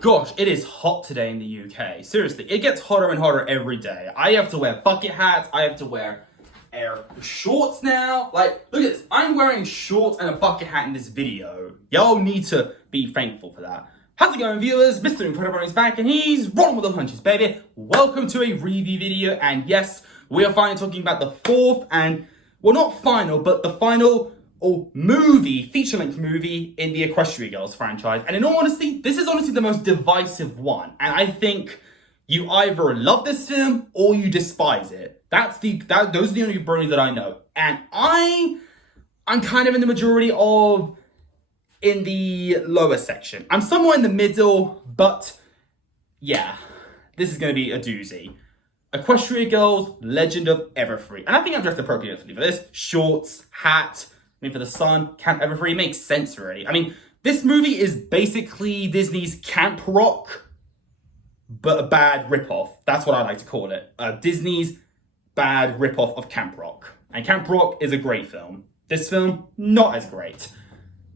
gosh, it is hot today in the UK. Seriously, it gets hotter and hotter every day. I have to wear bucket hats. I have to wear air shorts now. Like, look at this. I'm wearing shorts and a bucket hat in this video. Y'all need to be thankful for that. How's it going, viewers? Mr. Incredi-Brony's back, and he's rolling with the punches, baby. Welcome to a review video, and yes, we are finally talking about the fourth and, well, not final, but the final feature-length movie in the Equestria Girls franchise. And in all honesty, this is honestly the most divisive one. And I think you either love this film or you despise it. Those are the only bronies that I know. And I'm kind of in the majority in the lower section. I'm somewhere in the middle, but yeah, this is going to be a doozy. Equestria Girls, Legend of Everfree. And I think I'm dressed appropriately for this. Shorts, hat, for the sun, Camp Everfree. It makes sense, really. I mean, this movie is basically Disney's Camp Rock, but a bad ripoff. That's what I like to call it. Disney's bad ripoff of Camp Rock. And Camp Rock is a great film. This film, not as great.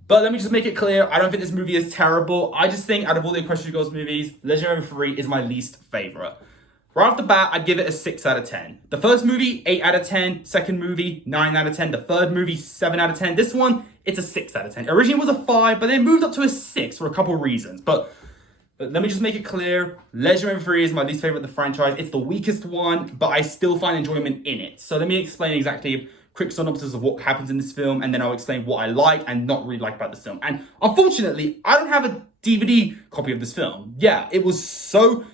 But let me just make it clear, I don't think this movie is terrible. I just think out of all the Equestria Girls movies, Legend of Everfree is my least favorite. Right off the bat, I'd give it a 6 out of 10. The first movie, 8 out of 10. Second movie, 9 out of 10. The third movie, 7 out of 10. This one, it's a 6 out of 10. Originally it was a 5, but they moved up to a 6 for a couple of reasons. But let me just make it clear, Legend of Everfree is my least favorite of the franchise. It's the weakest one, but I still find enjoyment in it. So let me explain exactly a quick synopsis of what happens in this film, and then I'll explain what I like and not really like about this film. And unfortunately, I don't have a DVD copy of this film. Yeah, it was so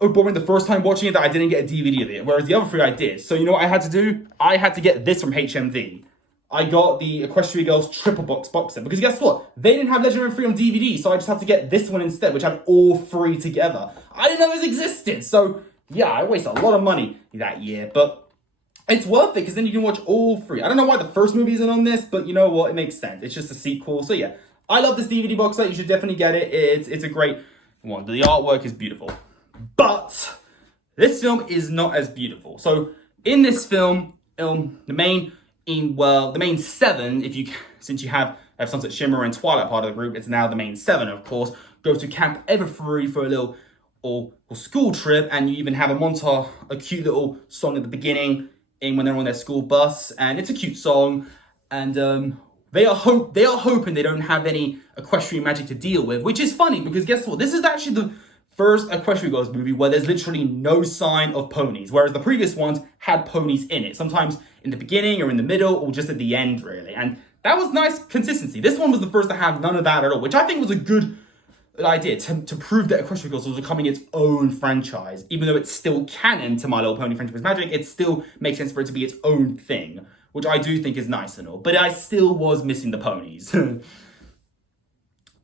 boring the first time watching it that I didn't get a DVD of it, whereas the other three I did. So you know what I had to do? I had to get this from HMV. I got the Equestria Girls triple box set, because guess what? They didn't have Legend of Everfree on DVD, so I just had to get this one instead, which had all three together. I didn't know this existed, so yeah, I wasted a lot of money that year, but it's worth it, because then you can watch all three. I don't know why the first movie isn't on this, but you know what? It makes sense. It's just a sequel, so yeah. I love this DVD box set. You should definitely get it. It's a great one. The artwork is beautiful. But this film is not as beautiful. So in this film, the main seven, since you have Sunset Shimmer and Twilight part of the group, it's now the main seven, of course, go to Camp Everfree for a little school trip, and you even have a cute little song at the beginning when they're on their school bus, and it's a cute song, and they are hoping they don't have any equestrian magic to deal with, which is funny because guess what? This is actually the first Equestria Girls movie where there's literally no sign of ponies, whereas the previous ones had ponies in it, sometimes in the beginning or in the middle or just at the end, really. And that was nice consistency. This one was the first to have none of that at all, which I think was a good idea to prove that Equestria Girls was becoming its own franchise. Even though it's still canon to My Little Pony Friendship is Magic, it still makes sense for it to be its own thing, which I do think is nice and all. But I still was missing the ponies.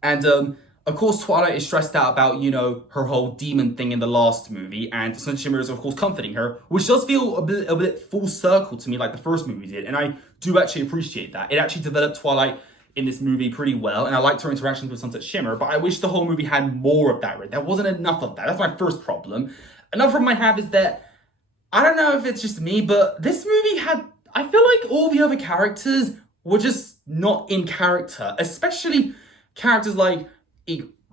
And of course, Twilight is stressed out about, her whole demon thing in the last movie, and Sunset Shimmer is, of course, comforting her, which does feel a bit full circle to me, like the first movie did, and I do actually appreciate that. It actually developed Twilight in this movie pretty well, and I liked her interactions with Sunset Shimmer, but I wish the whole movie had more of that. There wasn't enough of that. That's my first problem. Another problem I have is that, I don't know if it's just me, but this movie I feel like all the other characters were just not in character, especially characters like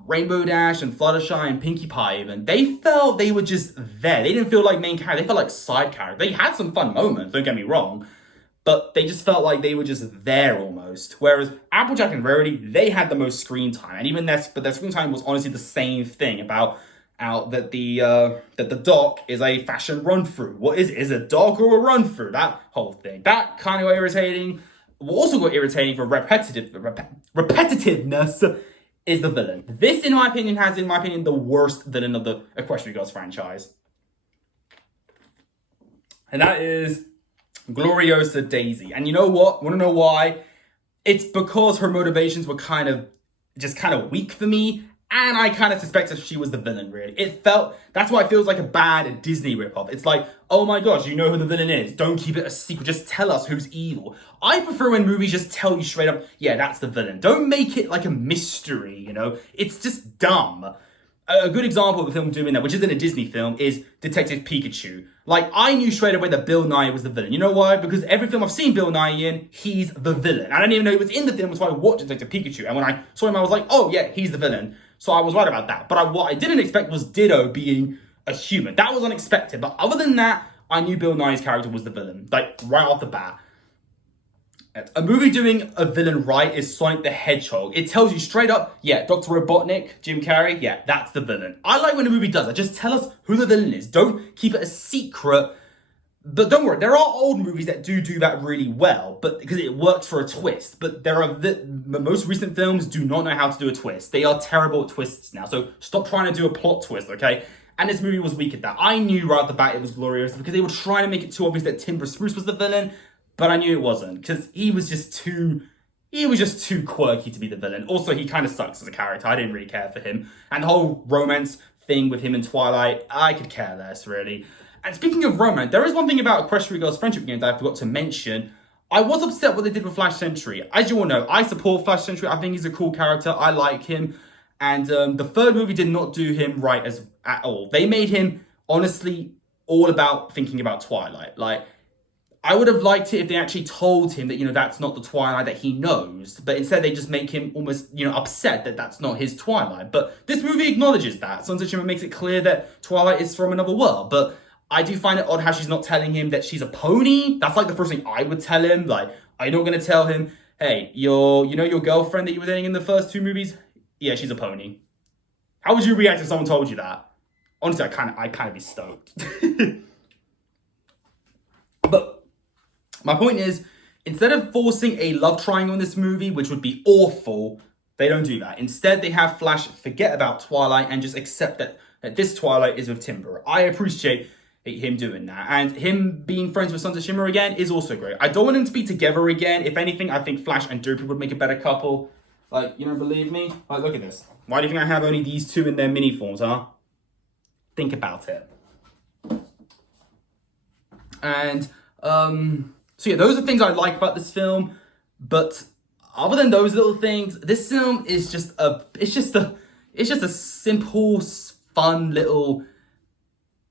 Rainbow Dash and Fluttershy and Pinkie Pie even. They felt they were just there. They didn't feel like main characters. They felt like side characters. They had some fun moments, don't get me wrong, but they just felt like they were just there almost. Whereas Applejack and Rarity, they had the most screen time, and even their screen time was honestly the same thing about that the dock is a fashion run through. What is it? Is it a dock or a run through? That whole thing. That kind of got irritating. What also got irritating for repetitiveness is the villain. This, in my opinion, the worst villain of the Equestria Girls franchise. And that is Gloriosa Daisy. And you know what? Want to know why? It's because her motivations were kind of weak for me, and I kind of suspected she was the villain, really. That's why it feels like a bad Disney ripoff. It's like, oh my gosh, you know who the villain is. Don't keep it a secret. Just tell us who's evil. I prefer when movies just tell you straight up, yeah, that's the villain. Don't make it like a mystery, It's just dumb. A good example of a film doing that, which isn't a Disney film, is Detective Pikachu. Like, I knew straight away that Bill Nye was the villain. You know why? Because every film I've seen Bill Nye in, he's the villain. I didn't even know he was in the film until I watched Detective Pikachu. And when I saw him, I was like, oh yeah, he's the villain. So I was right about that. But what I didn't expect was Ditto being a human. That was unexpected. But other than that, I knew Bill Nye's character was the villain. Like, right off the bat. A movie doing a villain right is Sonic the Hedgehog. It tells you straight up, yeah, Dr. Robotnik, Jim Carrey, yeah, that's the villain. I like when a movie does that. Just tell us who the villain is. Don't keep it a secret. But don't worry, there are old movies that do that really well, but because it works for a twist. But the most recent films do not know how to do a twist. They are terrible at twists now. So stop trying to do a plot twist, okay? And this movie was weak at that. I knew right off the bat it was glorious because they were trying to make it too obvious that Tim Spruce was the villain. But I knew it wasn't, because he was just too quirky to be the villain. Also, he kind of sucks as a character. I didn't really care for him. And the whole romance thing with him and Twilight, I could care less, really. And speaking of romance, there is one thing about Equestria Girls Friendship Game that I forgot to mention. I was upset what they did with Flash Sentry. As you all know, I support Flash Sentry. I think he's a cool character. I like him. And the third movie did not do him right at all. They made him, honestly, all about thinking about Twilight. Like, I would have liked it if they actually told him that, that's not the Twilight that he knows. But instead, they just make him almost, upset that that's not his Twilight. But this movie acknowledges that. Sunset Shimmer makes it clear that Twilight is from another world. But I do find it odd how she's not telling him that she's a pony. That's like the first thing I would tell him. Like, are you not going to tell him, hey, your girlfriend that you were dating in the first two movies? Yeah, she's a pony. How would you react if someone told you that? Honestly, I'd kind of be stoked. But my point is, instead of forcing a love triangle in this movie, which would be awful, they don't do that. Instead, they have Flash forget about Twilight and just accept that this Twilight is with Timber. I appreciate him doing that. And him being friends with Sunset Shimmer again is also great. I don't want them to be together again. If anything, I think Flash and Dopey would make a better couple. Like, you don't believe me? Like, look at this. Why do you think I have only these two in their mini forms, huh? Think about it. And, so yeah, those are things I like about this film, but other than those little things, this film is just a simple, fun little,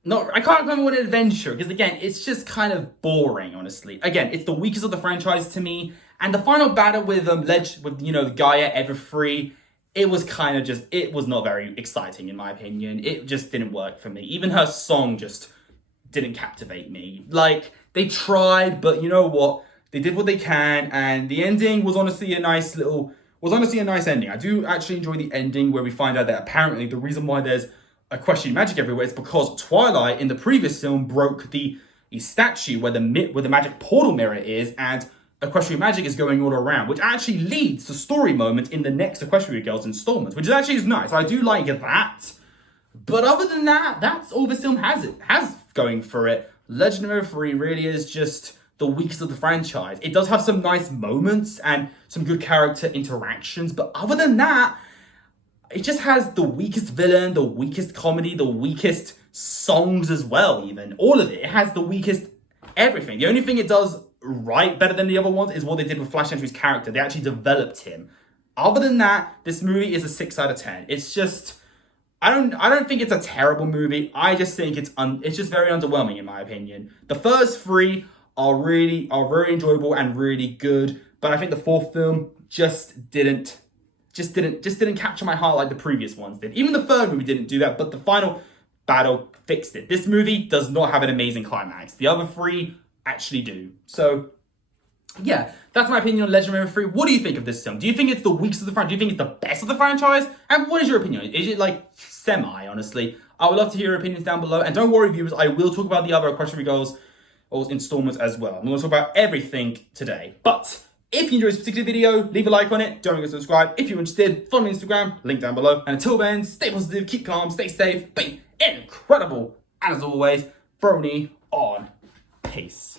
I can't remember what an adventure, because again, it's just kind of boring, honestly. Again, it's the weakest of the franchise to me, and the final battle with the Gaia Everfree, it was not very exciting in my opinion. It just didn't work for me. Even her song just didn't captivate me. Like, they tried, but you know what? They did what they can, and the ending was honestly a nice ending. I do actually enjoy the ending where we find out that apparently the reason why there's Equestrian magic everywhere is because Twilight in the previous film broke the statue where the magic portal mirror is, and Equestrian magic is going all around, which actually leads to story moments in the next Equestria Girls installments, which is nice. I do like that. But other than that, that's all this film has going for it. Legend of Everfree really is just the weakest of the franchise. It does have some nice moments and some good character interactions, but other than that, it just has the weakest villain, the weakest comedy, the weakest songs as well, even. All of it. It has the weakest everything. The only thing it does right better than the other ones is what they did with Flash Sentry's character. They actually developed him. Other than that, this movie is a 6 out of 10. It's just, I don't think it's a terrible movie. I just think it's just very underwhelming in my opinion. The first three are very enjoyable and really good, but I think the fourth film just didn't capture my heart like the previous ones did. Even the third movie didn't do that, but the final battle fixed it. This movie does not have an amazing climax. The other three actually do. So, yeah, that's my opinion on Legend of Everfree. What do you think of this film? Do you think it's the weakest of the franchise? Do you think it's the best of the franchise? And what is your opinion? Is it like semi, honestly? I would love to hear your opinions down below. And don't worry, viewers, I will talk about the other Equestria Girls installments as well. I'm going to talk about everything today. But if you enjoyed this particular video, leave a like on it. Don't forget to subscribe. If you're interested, follow me on Instagram, link down below. And until then, stay positive, keep calm, stay safe, be incredible. And as always, Brony on. Peace.